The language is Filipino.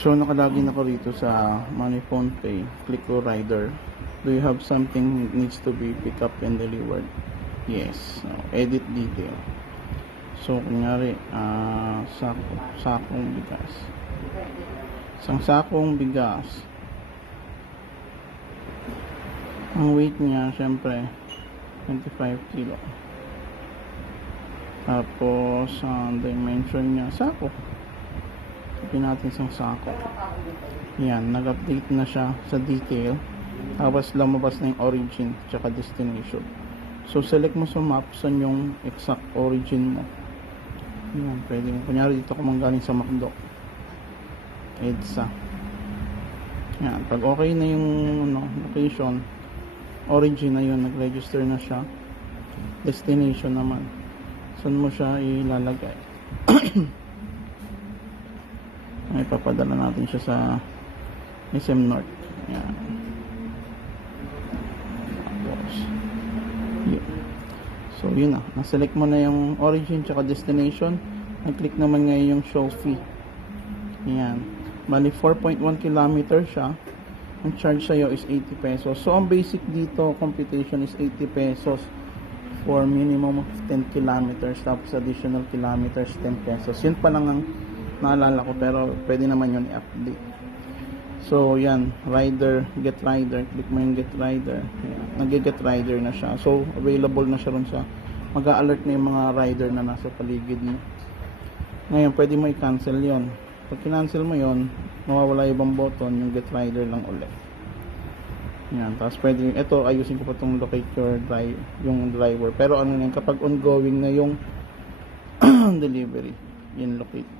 So nakalagin ako rito sa Money Phone Pay, click ko rider. Do you have something needs to be picked up and delivered? Yes. So, edit detail. So kunyari, sakong bigas. Isang sakong bigas. Ang weight niya, syempre, 25 kilo. Tapos, ang dimension niya, sako. Sabihin natin isang sako. Yan, nag-update na siya sa detail. Tapos, lumabas na yung origin, tsaka destination. So, select mo sa map saan yung exact origin mo. Yan, pwede mo. Kunyari, dito ka manggaling sa McDo. EDSA. Yan, pag okay na yung location, origin na yun, nag-register na siya. Destination naman, saan mo siya ilalagay? Ay, papadala natin siya sa SM North. Yan. Tapos yun. So yun na, naselect mo na yung origin tsaka destination. Nag-click naman ngayon yung show fee. Yan, bali 4.1 km siya. Ang charge sa'yo is 80 pesos. So, ang basic dito, computation is 80 pesos for minimum of 10 kilometers. Tapos, additional kilometers, 10 pesos. Yun pa lang ang naalala ko. Pero, pwede naman yun i-update. So, yan. Rider, get rider. Click mo yung get rider. Nag-get rider na siya. So, available na siya ron sa mag-a-alert na yung mga rider na nasa paligid mo. Ngayon, pwede mo i-cancel yon. Pag kinancel mo yon, mawawala yung ibang button, yung get rider lang ulit. Yan, tapos pwede, ito ayusin ko pa itong locate your yung driver. Pero ano yan, kapag ongoing na yung delivery, yun locate.